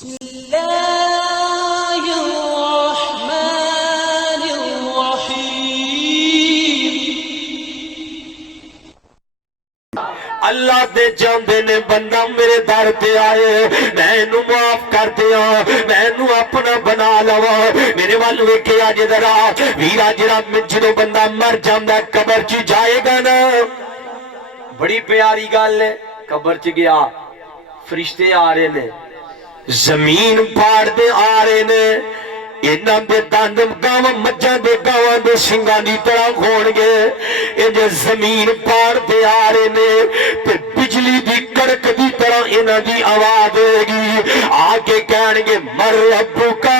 بسم الله الرحمن الرحيم اللہ دے جاندے نے بندہ میرے در تے آئے میں انہوں معاف کر دیا میں انہوں اپنا بنا لوا میرے والو کے آج درا ویرا جرا جدو بندہ مر جاندہ قبر چی جائے گا نا بڑی پیاری گال ہے قبر چی گیا فرشتے آ رہے نے زمین پاڑ دے آ رہے نے اینا دے داندم گاوہ مجھا دے گاوہ دے سنگان دی طرح گھوڑ گے اینا زمین پاڑ دے آ رہے نے تے بجلی دی کڑک دی طرح اینا دی آواز دے گی آگے کہنے گے مر رب کا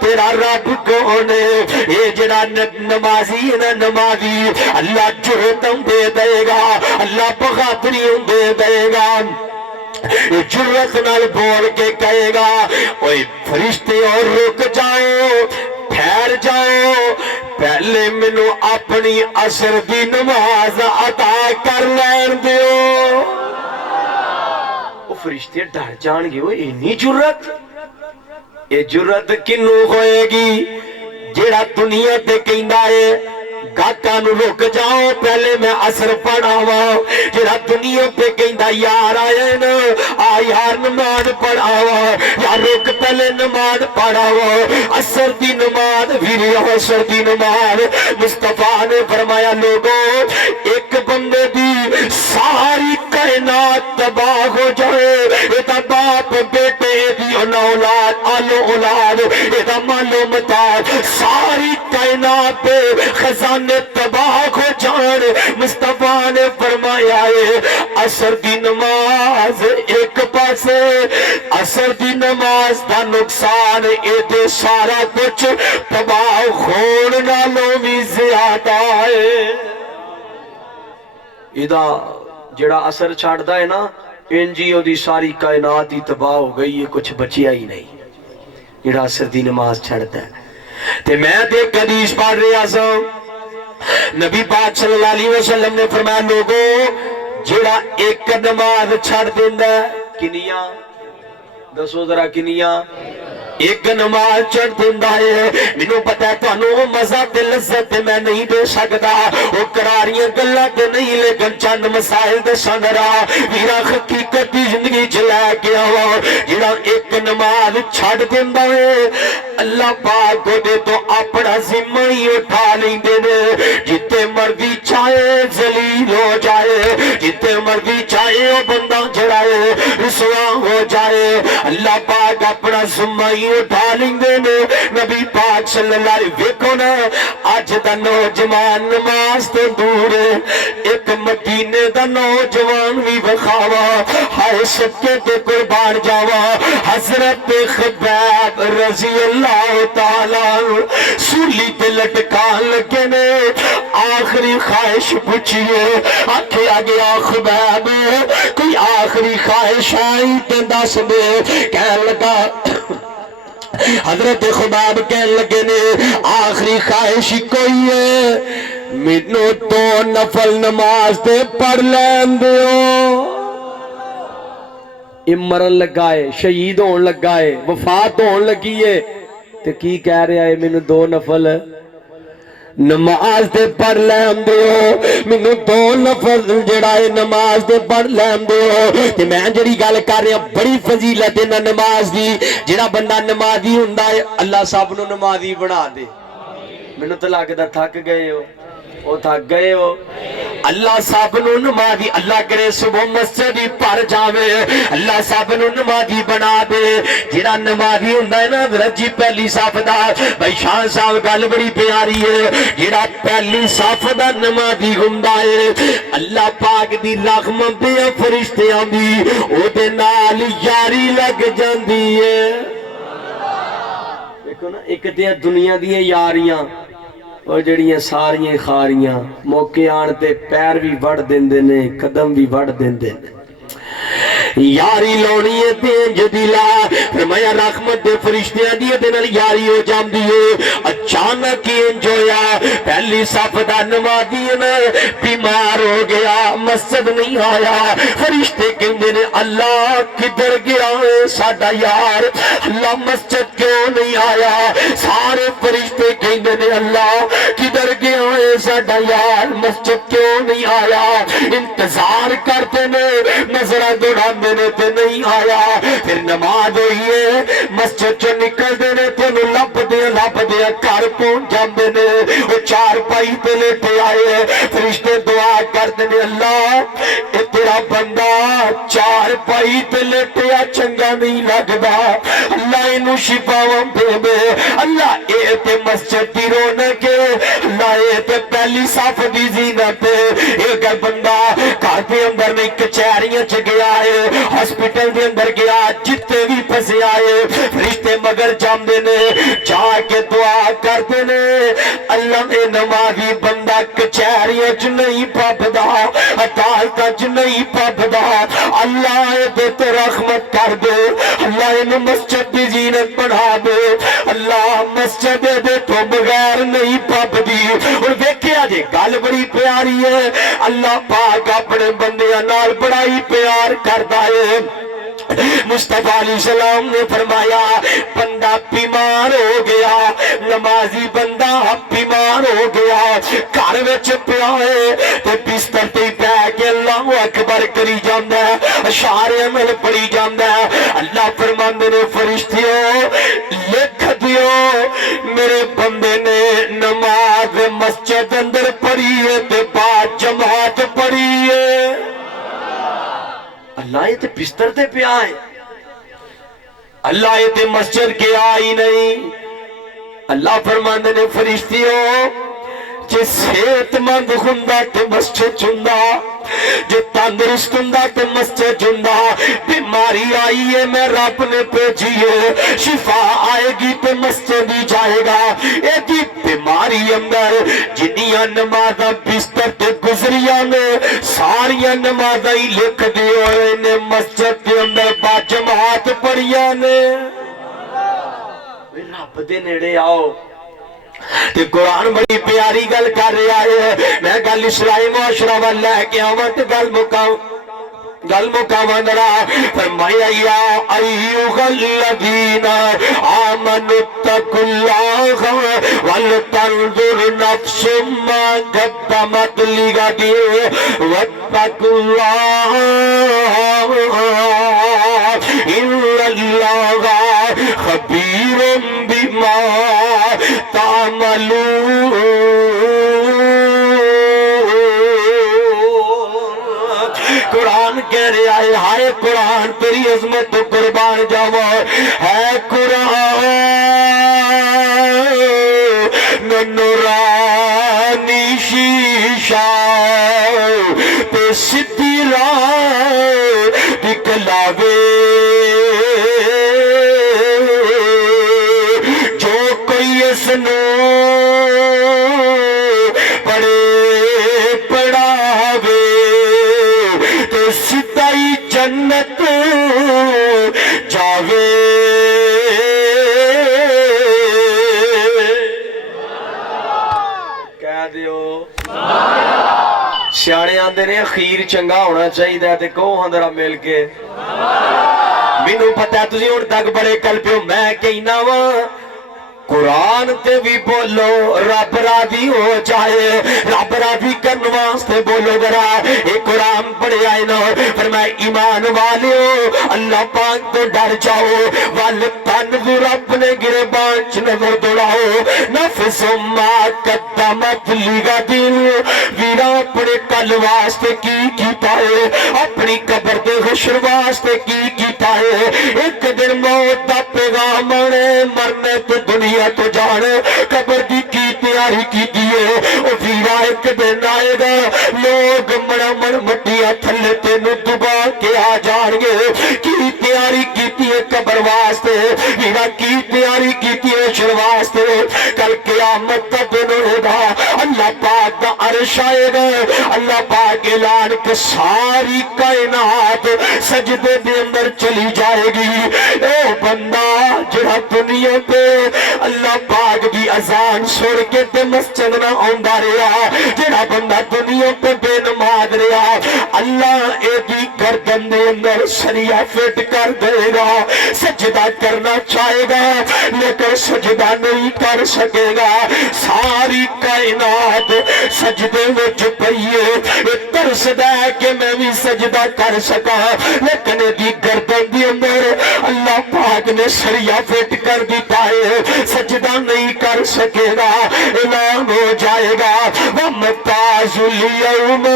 تیرا رب کونے اے جنا نمازی اینا نمازی اللہ جہتم دے دے گا اللہ بغاتریوں دے دے گا جرت نال بول کے کہے گا اوہ فرشتے اور رک جاؤ ٹھہر جاؤ پہلے منو اپنی عصر دی نماز عطا کر لین دیو وہ فرشتے ڈر جان گے وہ اینی جرت یہ جرت کنو ہوئے گی جیڑا دنیا تے کہندا ہے گاکانو رک جاؤ پہلے میں عصر پڑھاوا جڑا دنیا پہ کہندا یار آئے نا آ یار نماز پڑھاوا یا رک پہلے نماز پڑھاوا عصر دی نماز ویری عصر دی نماز مصطفیٰ نے فرمایا لوگوں ایک بندے دی ساری کائنات تباہ ہو جائے ایتا باپ بیٹے دی اولاد آلو اولاد ایتا مالو متا ساری کائنات پہ خزان نے تباہ کو جان مصطفیٰ نے فرمایا ہے عصر دی نماز ایک پاسے عصر دی نماز دا نقصان اے دے سارا کچھ تباہ خون نالوں بھی زیادہ ہے ادا جڑا عصر چھاڑتا ہے نا انجیو دی ساری کائنات ہی تباہ ہو گئی ہے کچھ بچیا ہی نہیں جڑا عصر دی نماز چھاڑتا ہے تے میں دیکھ حدیث پڑھ رہا سا نبی پاک صلی اللہ علیہ وسلم نے فرمایا لوگوں جڑا ایک نماز چھڑ دیندہ کنیاں دسو ذرا کنیاں ایک نماز چھڑ دیندہ ہے منو پتہ ہے تو انہوں مزہ تے لذت میں نہیں دے سکتا وہ قراریاں گلہ تے نہیں لیکن چند مسائل دے سندرہ میرا حقیقتی زندگی چلے گیا ہوا جڑا ایک نماز چھڑ دیندہ ہے اللہ پاک کو دے تو اپنا ذمہ ہی اٹھا لیں دے جتے مرضی چاہے ذلیل ہو جائے جتے مرضی چاہے وہ بندہ جڑائے رسوا ہو جائے اللہ پاک اپنا ذمہ ہی اٹھا لیں دے نبی پاک صلی اللہ علیہ وسلم نا آج دا نوجوان نماز تو دور ہے ایک مدینے دا نوجوان بھی بخاوا ہائے سکے تے قربان جاوا حضرت خباب رضی اللہ تعالیٰ سولی تے لٹکان لگے نے آخری خواہش پوچھئے آکھے آگے خباب کوئی آخری خواہش آئی تے دس دے کہہ لگا حضرت خباب کہہ لگے نے آخری خواہش کوئی ہے منو تو نفل نماز دے پڑھ لین دیو مرن لگائے شہید ہون لگائے وفات ہون لگیے تو کی کہہ رہا ہے منو دو نفل نماز دے پڑھ لین دیو منو دو نفل جڑائے نماز دے پڑھ لین دیو تے میں جڑی گل کر رہا بڑی فضیلت ہے نماز دی جڑا بندہ نمازی ہوندا ہے اللہ سب نو نمازی بنا دے منو تو لگدا تھک گئے ہو وہ تھک گئے ہو اللہ سب نو نمازی اللہ کرے صبح مسجد ہی پڑھ جاوے اللہ سب نو نمازی بنا دے جڑا نمازی ہوندا ہے نا رجی پہلی صف دا بھائی شاہ صاحب گل بڑی پیاری ہے جڑا پہلی صف دا نمازی ہوندا ہے اللہ پاک دی رحمت دے فرشتیاں دی او دے نال یاری لگ جاندی ہے دیکھو نا ایک تے دنیا دی یاریاں اور جڑیاں ساریاں خاریاں موقع آن تے پیر بھی وڑ دیندے نے قدم بھی وڑ دیندے نے یاری لونی ہے تین جدیلا فرمایا رحمت دے فرشتیاں دی دے نال یاری ہو جاندی ہے اچانک ہی انجویا پہلی صف دا نمازی نا بیمار ہو گیا مسجد نہیں آیا فرشتے کہندے نے اللہ کدھر گیا ہے ساڈا یار اللہ مسجد کیوں نہیں آیا سارے فرشتے کہندے نے اللہ کدھر گیا ہے ساڈا یار مسجد کیوں نہیں آیا انتظار کرتے نے نظرہ دوڑاندے نے تے نہیں آیا پھر نماز ہوئی ہے مسجد چ نکل دے نے تے لب دیا گھر پہنچ جاندے نے وہ چار پائی تے لیٹے آئے فرشتے دعا کرتے نے اللہ اے تیرا بندہ چار پائی تے لیٹیا چنگا نہیں لگدا اللہ اینو شفاواں دے دے اللہ اے تے مسجد دی رونق اللہ اے تے پہلی صف دی زینت ایک بندہ گھر دے اندر نہیں کچہریاں چ گیا ہے ہاسپٹل دے اندر گیا جتنے بھی پھسے آئے فرشتے مگر جاندے نے جا کے دعا کرتے نے اللہ نے نمازی بندہ کچہریاں چ نہیں پابدا عدالتاں چ نہیں پابدا اللہ اے تے رحمت کر دے اللہ انہوں مسجد دی زینت بڑھا دے اللہ مسجد دے تو بغیر نہیں پابدی اور دیکھیا جے گل بڑی پیاری ہے اللہ پاک اپنے بندیاں نال بڑا ہی پیار کردا ہے مصطفیٰ علیہ السلام نے فرمایا بندہ بیمار ہو گیا نمازی بندہ بیمار ہو گیا گھر وچ پیا ہے تے بستر تے پے کے اللہ اکبر کری جاندا ہے اشارے عمل پڑھی جاندا ہے اللہ فرماندے نے فرشتیوں لکھ دیو میرے بندے نے نماز مسجد اندر پڑھی ہے تے بعد جماعت پڑھی ہے اللہ یہ تے بستر تے پیا ہے اللہ یہ تے مسجد گیا ہی نہیں اللہ فرماندے نے فرشتیوں جے صحت مند ہوندا تے مسجد چوندا جے تندرست ہوندا تے مسجد چوندا بیماری آئی ہے میں رب نے بھیجی ہے شفا آئے گی تے مسجد ہی جائے گا اے دی بیماری اندر جنیاں نمازاں بستر تے گزریاں نے ساریاں نمازاں ہی لکھ دیو نے مسجد کے اندر با جماعت پڑھیاں نے رب دے نیڑے آؤ تے قرآن بڑی پیاری گل کر رہا ہے میں گل اسلائی معاشرہ وال لے کے آواں تے گل مکاواں ذرا فرمایا یا ایھا الذین آمنوا اتقوا اللہ ولتنظر نفس ما قدمت لغد واتقوا اللہ ان اللہ خبیر بما تعملون قرآن کہہ رہا ہے ہائے قرآن تیری عظمت تو قربان جاوا ہے قرآن نورانی شیشہ تے سدھی راہ دکھلاوے جو کوئی اس نو پڑھے پڑھاوے تے سدھائی جنت جاوے کہہ دیو سیانے آندے نے اخیر چنگا ہونا چاہیے تے کہو ہندرا مل کے مینوں پتہ تسی ہن تک بڑے کل پیو میں کہنا وا قرآن تے بھی بولو رب راضی ہو جائے رب راضی کرنے واسطے بولو ذرا اے قرآن پڑھے آئے نا فرمائے ایمان والیو اللہ پاک تو ڈر جاؤ وَلْتَنْظُرْ اپنے گریبان چ نظر دوڑاؤ نفس ما قدمت لغد ویرا اپنے کل واسطے کی کیتا ہے اپنی قبر دے حشر واسطے کی کیتا ہے ایک دن موت دا پیغام آنے مرنے تو دنیا تو جان قبر دی کی تیاری کی دیئے او ویرا ایک دن آئے گا لوگ مڑ مٹیا تھلے تینو دبا کے آ جان گے کی تیاری کی دیئے قبر واسطے واسطے میرا کی تیاری کی عشر واسطے کل قیامت کا دن ہوگا اللہ پاک دا عرش آئے گا اللہ پاک اعلان کہ ساری کائنات سجدے دے اندر چلی جائے گی اے بندہ جڑا دنیا پہ اللہ پاک دی اذان سن کے تے مسجد نہ آندا رہا جڑا بندہ دنیا پہ بے نماز رہا اللہ اے دی گردن دے اندر سریا فٹ کر دے گا سجدہ کرنا چاہے گا لیکن سجدہ نہیں کر سکے گا ساری کائنات سجدے وچ پئی ہے ترسدا ہے کہ میں بھی سجدہ کر سکا لیکن دی گردن دی اندر اللہ پاک نے سریا فٹ کر دیتا ہے سجدہ نہیں کر سکے گا اعلان ہو جائے گا وَمَتَّازُ الْيَوْمَ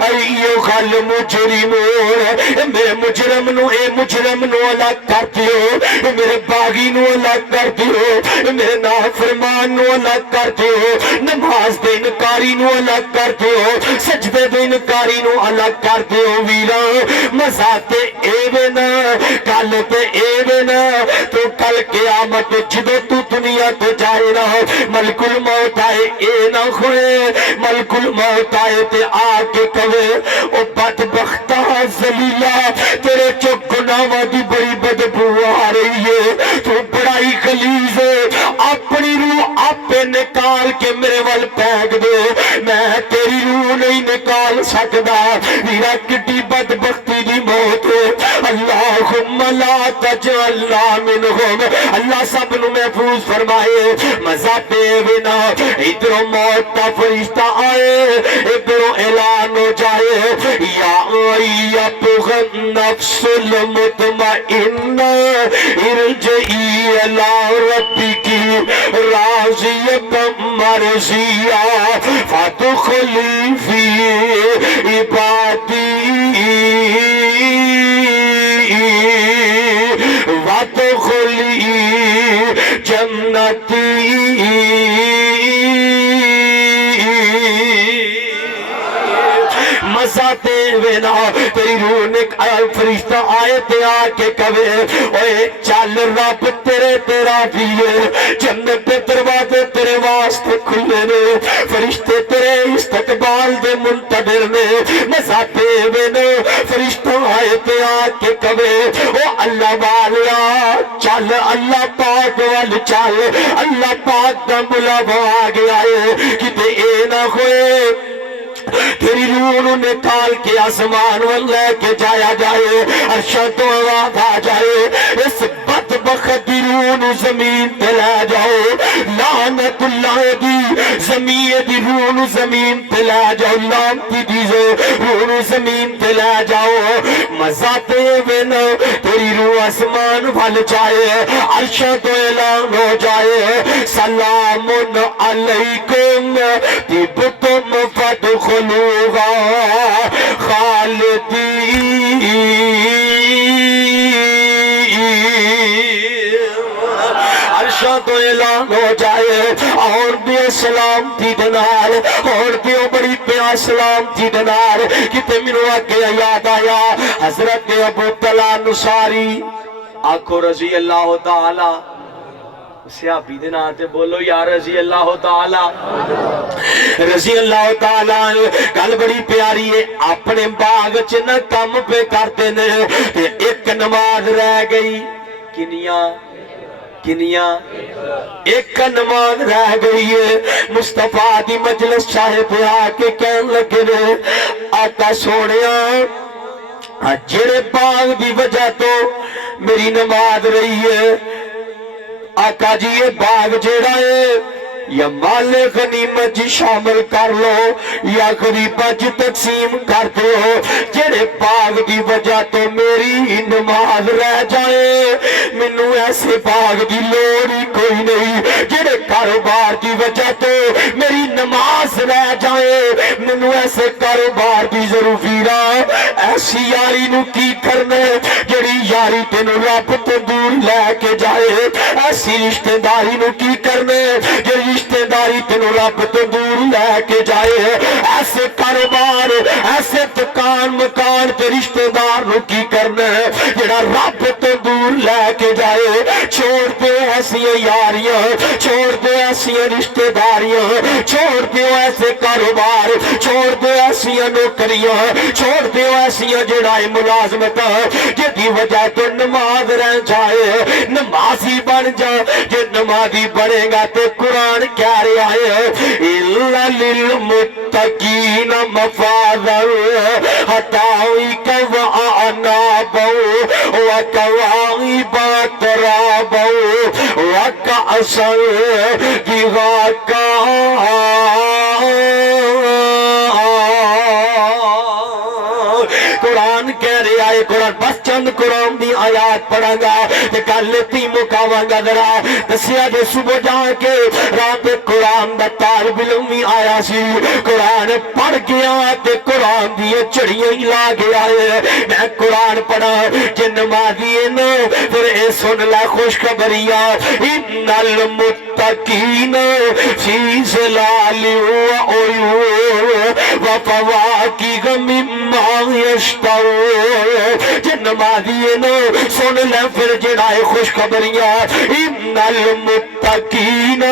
أَيُّهَا الْمُجْرِمُونَ میرے مجرم نو اے مجرم نو الگ کر دیو میرے باغی نو الگ کر دیو میرے نافرمان نو الگ کر دیو نماز دے انکاری نو الگ کر دیو سجدے دے انکاری نو الگ کر دیو ویرا مزہ تے اے نا کل تے اے نا تو کل قیامت جدو تو دنیا تے جائے نا ملک الموت آئے اے نہ ہوئے ملک الموت آئے تے آ کے کہے او بدبختہ ذلیلہ تیرے چو گناہوں دی بڑی بدبو آ رہی ہے تو بڑائی غلیظ ہے اپنی روح آپ پہ نکال کے میرے وال پھینک دے میں تیری روح نہیں نکال سکدا میرا کٹی بدبختی دی موت ہے اللہم لا تجعلنا منہم اللہ سب نو محفوظ فرمائے مزہ پہ بنا ادھروں موت کا فرشتہ آئے ادھروں اعلان ہو جائے یا ایتھا النفس المطمئنہ ارجعی الی ربک راضیۃ مرضیہ فادخلی فی عبادی وادخلی جنتی مزہ دے وینا تیری روح نے فرشتہ آئے تے آ کے کہے اوے چل رب تیرے تیرا دیے جنت دے دروازے تیرے واسطے کھلے نے فرشتے تیرے استقبال دے منتظر نے مزہ دے وینا فرشتہ آئے تے آ کے کہے او اللہ والیا چل اللہ پاک وال چل اللہ پاک دا بلاوا آ گیا ہے کتے اے نہ ہوئے تیری روح نو نکال کے آسمان وال لے کے جایا جائے عرشاں تو آواز آ جائے اس بدبخت دی روح نو زمین تے لے جاؤ لعنت اللہ دی زمین دی روح نو زمین تے لے جاؤ لعنتی دی روح نو زمین تے لے جاؤ مزہ تے وینا تیری روح آسمان وال جائے عرشاں تو اعلان ہو جائے سلام علیکم طبتم فادخلوها خالدین عرشاں تو اعلان ہو جائے اور بھی سلامتی دنار اور بھی بڑی پیار سلامتی دنار کتے منو آگے یاد آیا حضرت ابو طلحہ انصاری آنکھو رضی اللہ تعالی صحابی دے نام تے بولو یا رضی اللہ تعالی رضی اللہ تعالی گل بڑی پیاری ہے اپنے باغ چ نہ کم پہ کرتے نے ایک نماز رہ گئی کنیاں ایک نماز رہ گئی ہے مصطفیٰ دی مجلس چاہے پہ آ کے کہن لگے نے آقا سونیا جڑے باغ دی وجہ تو میری نماز رہی ہے آقا جی یہ باغ جیڑا ہے یا مال غنیمت جی شامل کر لو یا غریبہ جی تقسیم کر دو جڑے باغ دی وجہ تو میری نماز رہ جائے منو ایسے باغ دی لوڑی کوئی نہیں جڑے کاروبار دی وجہ تو میری نماز رہ جائے منو ایسے کاروبار دی ضروری ایسی یاری نو کی کرنے جڑی یاری تینو رب تو دور لے کے جائے ایسی رشتہ داری نو کی کرنے جڑی رشتہ داری تینو رب تو دور لے کے جائے ایسے کاروبار ایسے دکان مکان تے رشتہ دار نو کی کرنا ہے جڑا رب تو دور لے کے جائے چھوڑ دو ایسی یاریاں، چھوڑ دو ایسی رشتہ داریاں، چھوڑ دو ایسے کاروبار، چھوڑ دو ایسی نوکریاں، چھوڑ دو ایسی جڑائے ملازمت جدی وجہ تو نماز رہ جائے، نمازی بن جا۔ جو نمازی بنے گا تو قرآن کہہ رہا ہے اِلَّا لِلْمُتَّقِينَ مَفَازًا حَدَائِقَ وَأَعْنَابًا وَكَوَاعِبَ أَتْرَابًا وَكَأْسًا دِهَاقًا۔ قرآن کہہ رہا ہے، قرآن بس چند قرآن دی آیات پڑھا گا تے کل تی مکاواں گا ذرا دسیا جے صبح جا کے رات قرآن دا طالب علم آیا سی، قرآن پڑھ گیا تے قرآن دی چڑیاں ہی لا گیا ہے۔ میں قرآن پڑھا کہ نمازی نا پھر اے سن لا خوشخبریاں ان المتقین فی ظلال وعیون وفواکہ مما یشتہون۔ جے نمازی نا سن لے پھر جڑائے خوشخبریاں ان المتقین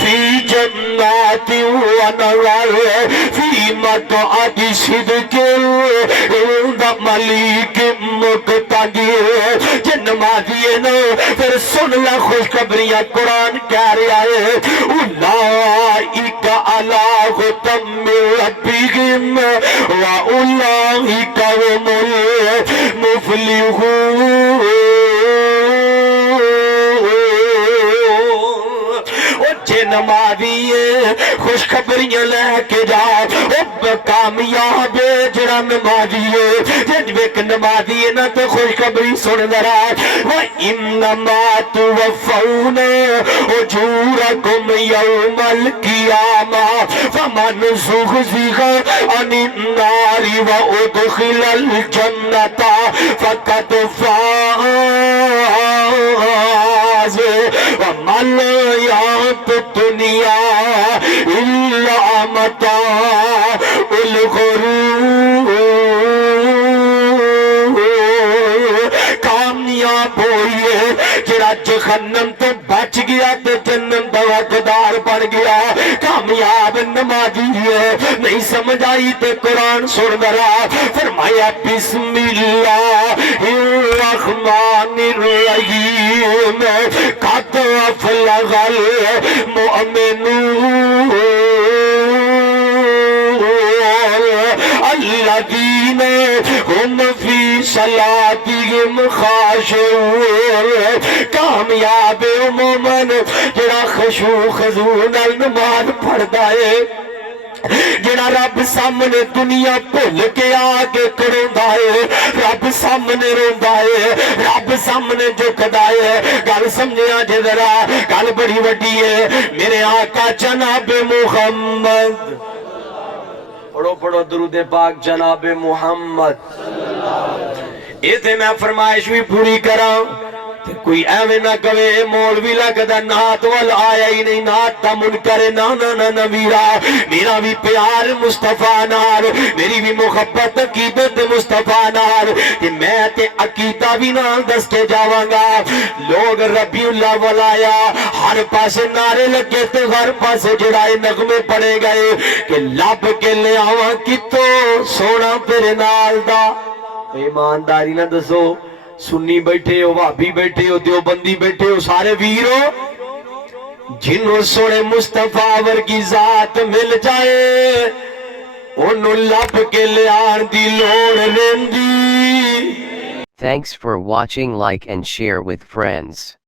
فی جنات ونہر فی مقعد صدق عند ملیک مقتدر۔ جے نمازی نا پھر سن لے خوشخبریاں قرآن کہہ رہا ہے اولئک علی ھدی من ربہم واولئک هم المفلحون۔ جے نمازی خوشخبریاں لے کے جا اب کامیاب جڑا نمازی ہے۔ جب ایک نمازی ہے نا تو خوشخبری سن ذرا وَإِنَّمَا تُوَفَّوْنَ أُجُورَكُمْ يَوْمَ الْقِيَامَةِ فَمَنْ زُحْزِحَ عَنِ النَّارِ وَأُدْخِلَ الْجَنَّةَ فَقَدْ فَازَ وَمَا الْحَيَاةُ الدُّنْيَا إِلَّا مَتَاعُ الْغُرُورِ۔ کامیاب ہوئیے جڑا جہنم تو بچ گیا تو جنت دا حقدار بن گیا۔ کامیاب نمازی ہے، نہیں سمجھ آئی تے قرآن سن ذرا فرمایا بسم اللہ الرحمن الرحیم قد افلح المؤمنون الذین هم فی صلاتهم خاشعون۔ کامیاب مومن جڑا خشوع خضوع نال نماز پڑھدا ہے، جڑا رب سامنے دنیا بھول کے آگے کروندا ہے، رب سامنے روندا ہے، رب سامنے جھکدا ہے۔ گل سمجھیا جے ذرا گل بڑی وڈی ہے۔ میرے آقا جناب محمد پڑھو پڑھو درود پاک جناب محمد۔ ایتھے میں فرمائش بھی پوری کراں تے کوئی ایویں نہ کہے مولوی لگدا نعت وال آیا ہی نہیں، نعت دا منکر نا نا نا نا ویرا۔ میرا بھی پیار مصطفیٰ نال، میری بھی محبت عقیدت مصطفیٰ نال تے میں تے عقیدہ بھی نال دس کے جاواں گا۔ لوگ ربیع الاول آیا ہر پاسے نعرے لگے تے ہر پاسے جڑائے نغمے پڑے گئے کہ لب کے لے آواں کتوں سونا تیرے نال دا۔ ایمانداری نہ دسو، سنی بیٹھے ہو، وہابی بیٹھے ہو، دیوبندی بیٹھے ہو، سارے ویرو جنہوں سوڑے مصطفیٰ ورگی ذات مل جائے انہوں لب کے لے آن دی لوڑ رہندی۔ Thanks for watching. Like and share with friends.